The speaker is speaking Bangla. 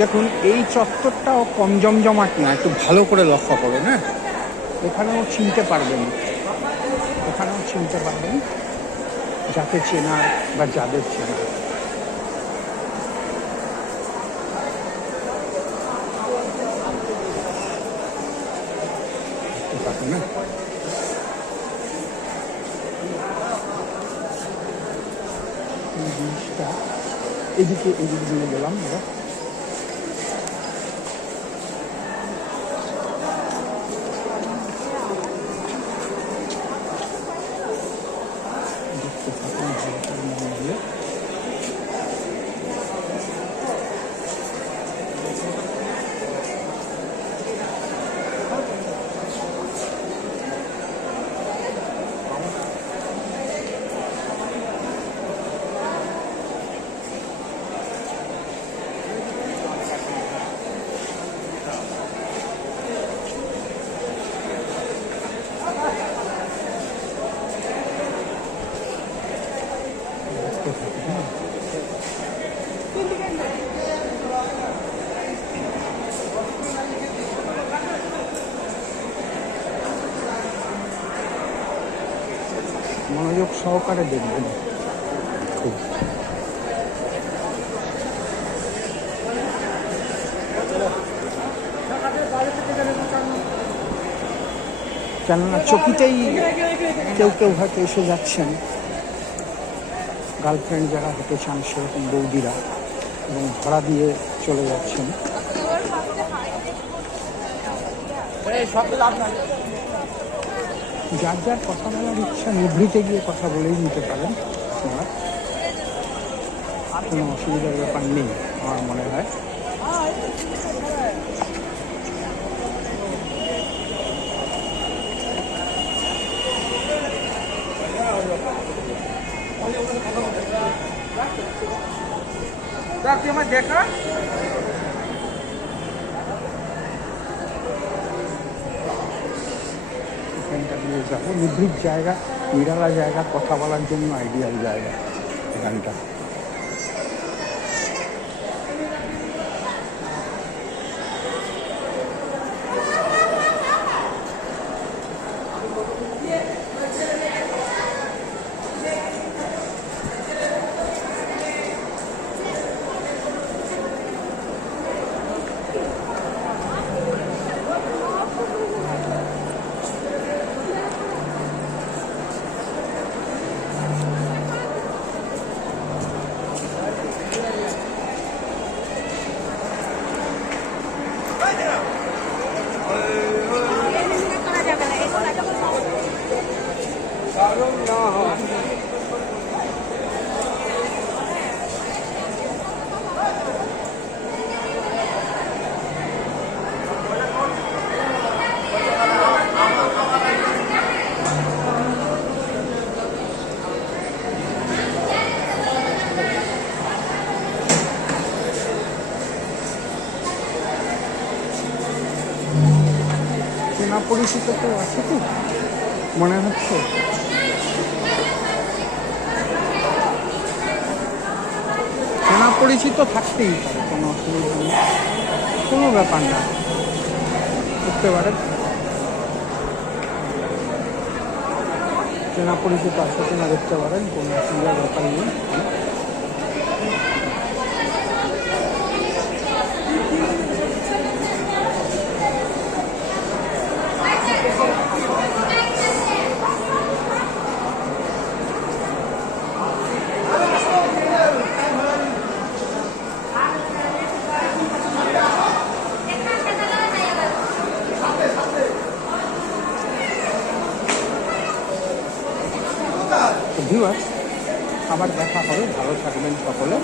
দেখুন, এই চত্বরটাও কম জমজমাট না, একটু ভালো করে লক্ষ্য করুন হ্যাঁ? এখানেও চিনতে পারবেন। এখানেও চিনতে পারবেন, যাকে চেনা বা যাদের চেনা না জিনিসটা, এদিকে এদিকে গেলাম এবার মনোযোগ সহকারে দেখবেন। খুব কেননা চকিতেই কেউ কেউ হয়তো এসে যাচ্ছেন। গার্লফ্রেন্ড যারা হতে চান সেরকম বৌদিরা এবং ভাড়া দিয়ে চলে যাচ্ছেন। যার যার কথা বলার ইচ্ছা নিভৃতে গিয়ে কথা বলেই নিতে পারেন। আপনারা কোনো অসুবিধার ব্যাপার নেই, আমার মনে হয়। আমার দেখা এখানটা দিয়ে যাব নিভৃত জায়গা নিরালা জায়গা কথা বলার জন্য আইডিয়াল জায়গা এখানটা চেনা পরিচিত তো আছে কি? মনে হচ্ছে? চেনা পরিচিত থাকতেই পারে, কোনো অসুবিধা নেই। কোনো ব্যাপার না। করতে পারে চেনা পরিচিত আছে কিনা দেখতে পারেন, কোনো অসুবিধার ব্যাপার নেই। ভিউয়ার্স আবার দেখা হবে ভালো থাকবেন সকলে।